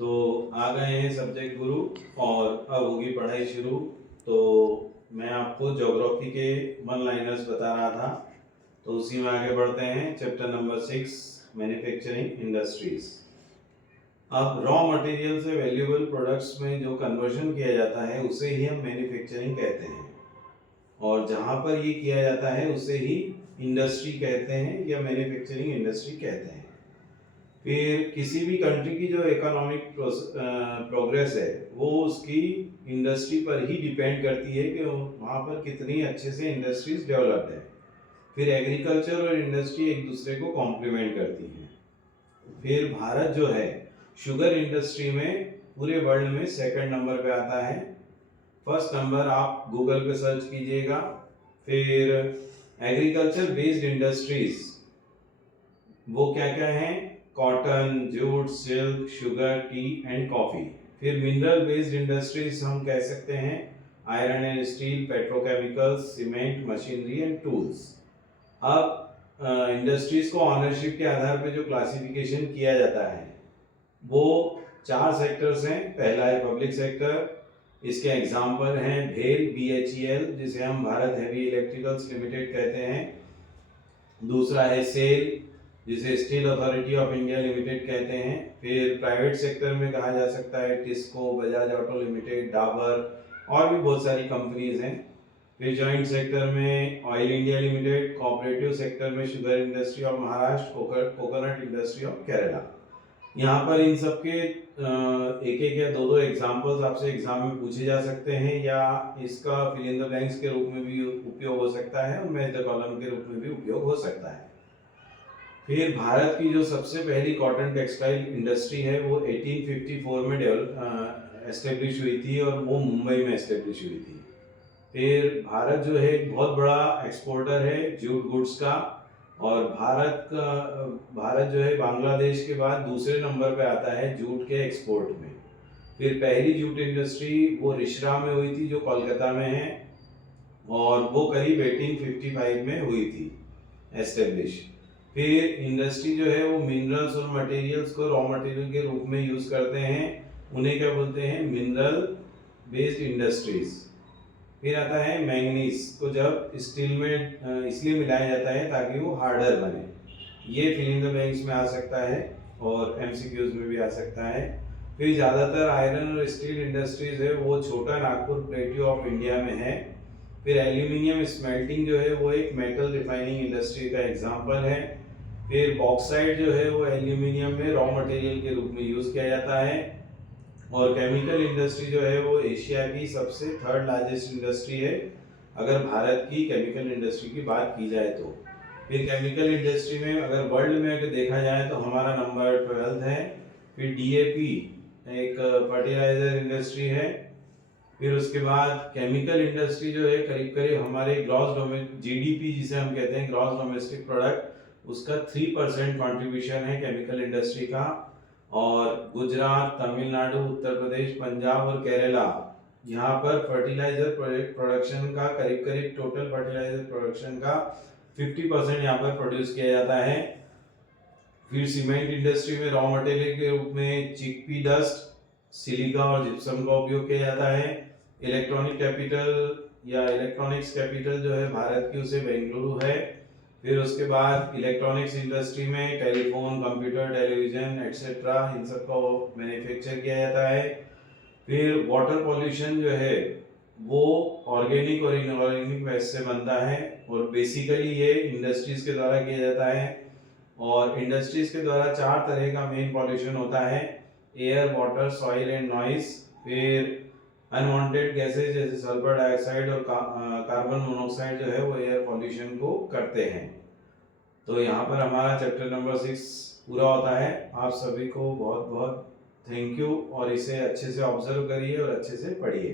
तो आ गए हैं सब्जेक्ट गुरु और अब होगी पढ़ाई शुरू। तो मैं आपको ज्योग्राफी के वन लाइनर्स बता रहा था, तो उसी में आगे बढ़ते हैं। Chapter number 6 manufacturing industries. अब रॉ मटेरियल से वैल्यूएबल प्रोडक्ट्स में जो कन्वर्जन किया जाता है उसे ही हम मैन्युफैक्चरिंग कहते हैं, और जहाँ पर ये किया जाता है उसे ही इंडस्ट्री कहते हैं या मैन्युफैक्चरिंग इंडस्ट्री कहते हैं। फिर किसी भी कंट्री की जो इकोनॉमिक प्रोग्रेस है वो उसकी इंडस्ट्री पर ही डिपेंड करती है कि वहाँ पर कितनी अच्छे से इंडस्ट्रीज डेवलप्ड है। फिर एग्रीकल्चर और इंडस्ट्री एक दूसरे को कॉम्प्लीमेंट करती हैं। फिर भारत जो है शुगर इंडस्ट्री में पूरे वर्ल्ड में सेकंड नंबर पे आता है। फर्स्ट नंबर आप गूगल पे सर्च कीजिएगा। फिर एग्रीकल्चर बेस्ड इंडस्ट्रीज वो क्या क्या हैं? Cotton, jute, silk, sugar, T and coffee. फिर मिनरल बेस्ड इंडस्ट्रीज हम कह सकते हैं iron and steel, petrochemicals, cement, machinery and tools. अब इंडस्ट्रीज को ऑनरशिप के आधार पर जो क्लासिफिकेशन किया जाता है वो 4 सेक्टर्स हैं। पहला है पब्लिक सेक्टर, इसके एग्जाम्पल हैं भेल, BHEL जिसे हम भारत हैवी इलेक्ट्रिकल्स लिमिटेड कहते हैं। दूसरा है सेल जिसे steel authority of India limited कहते हैं। फिर प्राइवेट सेक्टर में कहा जा सकता है TISCO, Bajaj auto limited, Dabur और भी बहुत सारी कंपनीज हैं। फिर जॉइंट सेक्टर में oil India limited, cooperative sector में sugar industry of Maharashtra, coconut industry of Kerala. यहाँ पर इन सब के एक एक या दो एग्जाम्पल्स आपसे एग्जाम में पूछे जा सकते हैं, या इसका फिल इन द ब्लैंक्स के रूप में भी उपयोग हो सकता है और मैच द कॉलम के रूप में भी उपयोग हो सकता है। फिर भारत की जो सबसे पहली कॉटन टेक्सटाइल इंडस्ट्री है वो 1854 में एस्टेब्लिश हुई थी और वो मुंबई में एस्टेब्लिश हुई थी। फिर भारत जो है एक बहुत बड़ा एक्सपोर्टर है जूट गुड्स का, और भारत जो है बांग्लादेश के बाद दूसरे नंबर पे आता है जूट के एक्सपोर्ट में। फिर पहली जूट इंडस्ट्री वो रिश्रा में हुई थी जो कोलकाता में है, और वो करीब 1855 में हुई थी एस्टेब्लिश। फिर इंडस्ट्री जो है वो मिनरल्स और मटेरियल्स को रॉ मटेरियल के रूप में यूज करते हैं, उन्हें क्या बोलते हैं? Mineral based industries. फिर आता है मैंगनीज को जब स्टील में इसलिए मिलाया जाता है ताकि वो हार्डर बने। ये फिल इन द ब्लैंक्स में आ सकता है और MCQs में भी आ सकता है। फिर ज़्यादातर आयरन और स्टील इंडस्ट्रीज है वो छोटा नागपुर प्लेट्यू ऑफ इंडिया में है। फिर एल्यूमिनियम स्मेल्टिंग जो है वो एक मेटल रिफाइनिंग इंडस्ट्री का एग्जाम्पल है। फिर बॉक्साइट जो है वो एल्यूमिनियम में रॉ मटेरियल के रूप में यूज़ किया जाता है। और केमिकल इंडस्ट्री जो है वो एशिया की सबसे थर्ड लार्जेस्ट इंडस्ट्री है अगर भारत की केमिकल इंडस्ट्री की बात की जाए तो। फिर केमिकल इंडस्ट्री में अगर वर्ल्ड में अगर देखा जाए तो हमारा नंबर 12 है। फिर DAP एक फर्टिलाइजर इंडस्ट्री है। फिर उसके बाद केमिकल इंडस्ट्री जो है करीब करीब हमारे GDP जिसे हम कहते हैं ग्रॉस डोमेस्टिक प्रोडक्ट, उसका 3% कॉन्ट्रीब्यूशन है केमिकल इंडस्ट्री का। और गुजरात, तमिलनाडु, उत्तर प्रदेश, पंजाब और केरला यहाँ पर फर्टिलाइजर प्रोडक्शन का करीब टोटल फर्टिलाइजर प्रोडक्शन का 50% यहाँ पर प्रोड्यूस किया जाता है। फिर सीमेंट इंडस्ट्री में रॉ मटेरियल के रूप में चिकपी डस्ट, सिलिका और जिप्सम का उपयोग किया जाता है। इलेक्ट्रॉनिक कैपिटल या इलेक्ट्रॉनिक्स कैपिटल जो है भारत की उसे बेंगलुरु है। फिर उसके बाद इलेक्ट्रॉनिक्स इंडस्ट्री में टेलीफोन, कंप्यूटर, टेलीविजन एक्सेट्रा इन सब का मैन्युफैक्चर किया जाता है। फिर वाटर पॉल्यूशन जो है वो ऑर्गेनिक और इनऑर्गेनिक वेस्ट से बनता है, और बेसिकली ये इंडस्ट्रीज के द्वारा किया जाता है। और इंडस्ट्रीज के द्वारा 4 तरह का मेन पॉल्यूशन होता है: air, water, soil and noise. फिर अनवांटेड गैसेज जैसे सल्फर डाइऑक्साइड और कार्बन मोनोऑक्साइड जो है वो एयर पॉल्यूशन को करते हैं। तो यहाँ पर हमारा चैप्टर नंबर 6 पूरा होता है। आप सभी को बहुत बहुत थैंक यू, और इसे अच्छे से ऑब्जर्व करिए और अच्छे से पढ़िए।